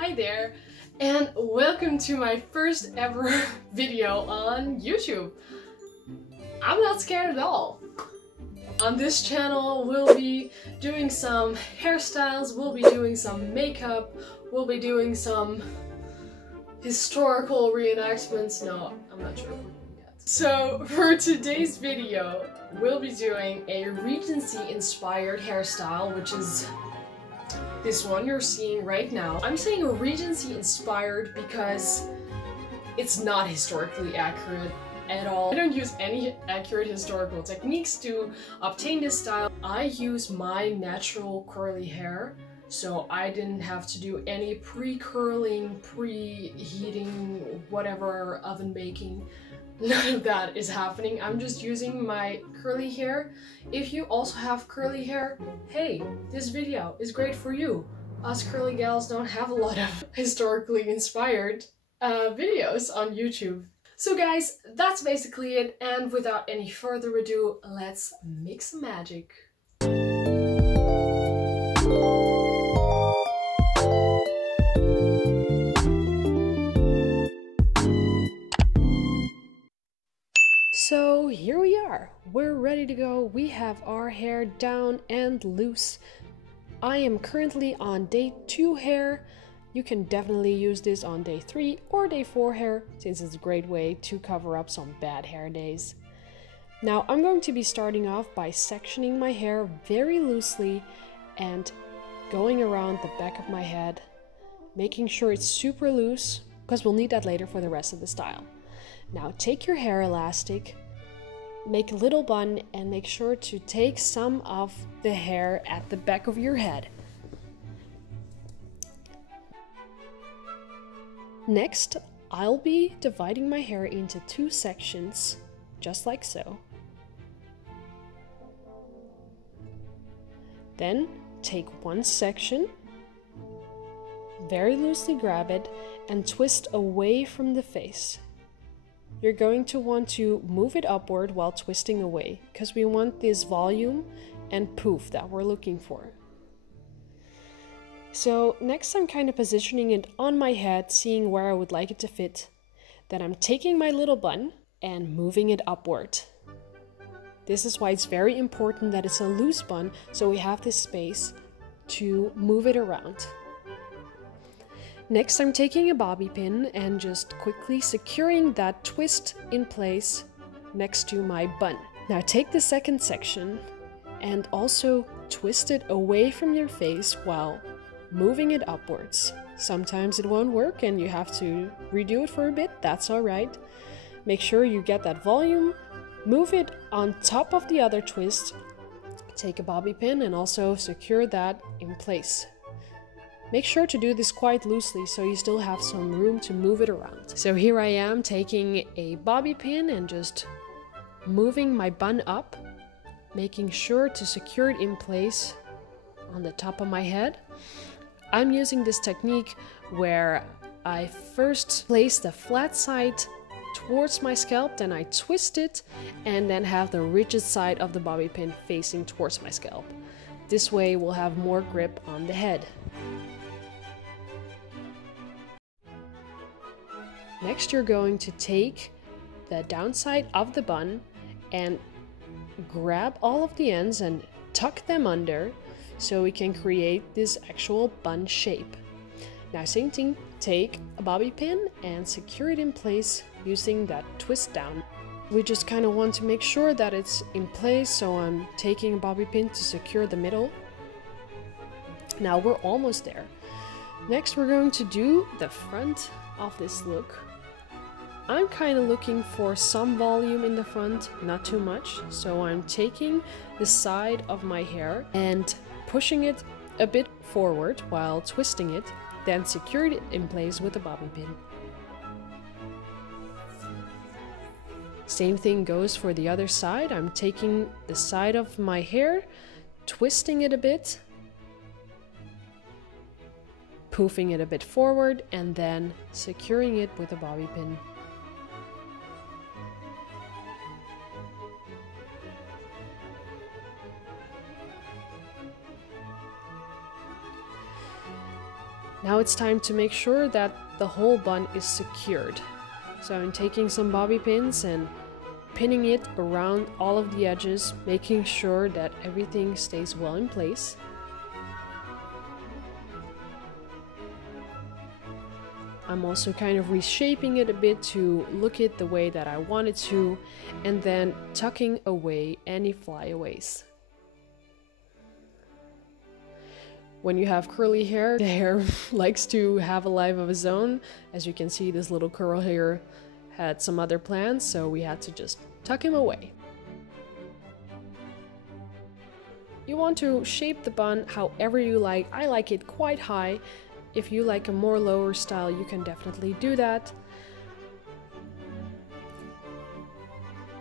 Hi there, and welcome to my first ever video on YouTube. I'm not scared at all. On this channel, we'll be doing some hairstyles, we'll be doing some makeup, we'll be doing some historical reenactments. No, I'm not sure yet. So for today's video, we'll be doing a Regency inspired hairstyle, which is this one you're seeing right now. I'm saying Regency inspired because it's not historically accurate at all. I don't use any accurate historical techniques to obtain this style. I use my natural curly hair, so I didn't have to do any pre-curling, pre-heating, whatever, oven baking. None of that is happening. I'm just using my curly hair. If you also have curly hair, hey, this video is great for you. Us curly gals don't have a lot of historically inspired videos on YouTube. So guys, that's basically it, and without any further ado, let's make some magic. So here we are, we're ready to go. We have our hair down and loose. I am currently on day 2 hair. You can definitely use this on day 3 or day 4 hair, since it's a great way to cover up some bad hair days. Now I'm going to be starting off by sectioning my hair very loosely and going around the back of my head, making sure it's super loose, because we'll need that later for the rest of the style. Now take your hair elastic, make a little bun, and make sure to take some of the hair at the back of your head. Next, I'll be dividing my hair into 2 sections, just like so. Then take one section, very loosely grab it, and twist away from the face. You're going to want to move it upward while twisting away, because we want this volume and poof that we're looking for. So next I'm kind of positioning it on my head, seeing where I would like it to fit. Then I'm taking my little bun and moving it upward. This is why it's very important that it's a loose bun, so we have this space to move it around. Next, I'm taking a bobby pin and just quickly securing that twist in place next to my bun. Now take the second section and also twist it away from your face while moving it upwards. Sometimes it won't work and you have to redo it for a bit, that's alright. Make sure you get that volume, move it on top of the other twist, take a bobby pin and also secure that in place. Make sure to do this quite loosely so you still have some room to move it around. So here I am taking a bobby pin and just moving my bun up, making sure to secure it in place on the top of my head. I'm using this technique where I first place the flat side towards my scalp, then I twist it, and then have the rigid side of the bobby pin facing towards my scalp. This way we'll have more grip on the head. Next, you're going to take the downside of the bun and grab all of the ends and tuck them under so we can create this actual bun shape. Now same thing, take a bobby pin and secure it in place using that twist down. We just kind of want to make sure that it's in place, so I'm taking a bobby pin to secure the middle. Now we're almost there. Next we're going to do the front of this look. I'm kind of looking for some volume in the front, not too much, so I'm taking the side of my hair and pushing it a bit forward while twisting it, then secure it in place with a bobby pin. Same thing goes for the other side. I'm taking the side of my hair, twisting it a bit, poofing it a bit forward, and then securing it with a bobby pin. Now it's time to make sure that the whole bun is secured. So I'm taking some bobby pins and pinning it around all of the edges, making sure that everything stays well in place. I'm also kind of reshaping it a bit to look it the way that I want it to, and then tucking away any flyaways. When you have curly hair, the hair likes to have a life of its own. As you can see, this little curl here had some other plans, so we had to just tuck him away. You want to shape the bun however you like. I like it quite high. If you like a more lower style, you can definitely do that.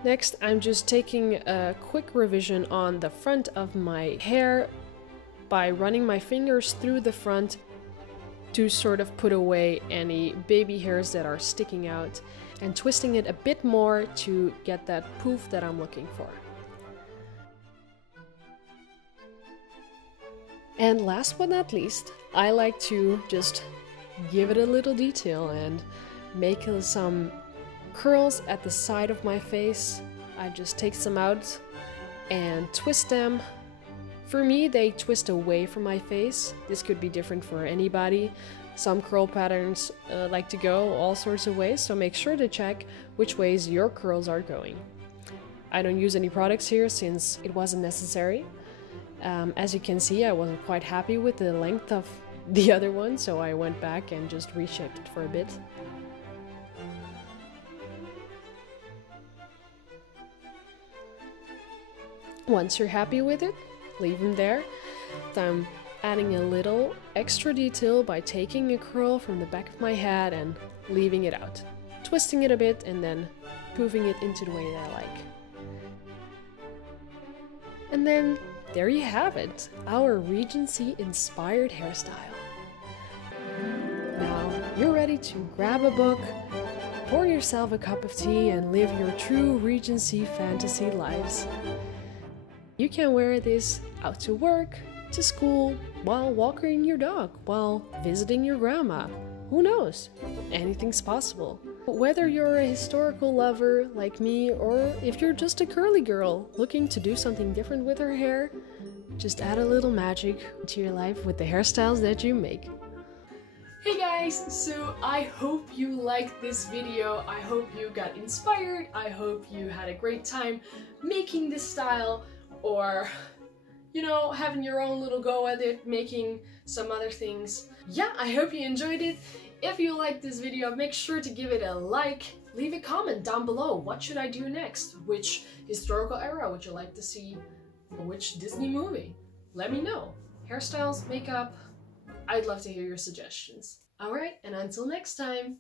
Next, I'm just taking a quick revision on the front of my hair by running my fingers through the front to sort of put away any baby hairs that are sticking out, and twisting it a bit more to get that poof that I'm looking for. And last but not least, I like to just give it a little detail and make some curls at the side of my face. I just take some out and twist them. For me, they twist away from my face. This could be different for anybody. Some curl patterns like to go all sorts of ways, so make sure to check which ways your curls are going. I don't use any products here since it wasn't necessary. As you can see, I wasn't quite happy with the length of the other one, so I went back and just reshaped it for a bit. Once you're happy with it, leave them there. I'm adding a little extra detail by taking a curl from the back of my head and leaving it out, twisting it a bit and then poofing it into the way that I like. And then there you have it, our Regency inspired hairstyle. Now you're ready to grab a book, pour yourself a cup of tea and live your true Regency fantasy lives. You can wear this out to work, to school, while walking your dog, while visiting your grandma. Who knows? Anything's possible. Whether you're a historical lover like me, or if you're just a curly girl looking to do something different with her hair, just add a little magic to your life with the hairstyles that you make. Hey guys, so I hope you liked this video. I hope you got inspired. I hope you had a great time making this style, or you know, having your own little go at it, making some other things. Yeah, I hope you enjoyed it. If you liked this video, make sure to give it a like. Leave a comment down below. What should I do next? Which historical era would you like to see? Which Disney movie? Let me know. Hairstyles, makeup, I'd love to hear your suggestions. Alright, and until next time.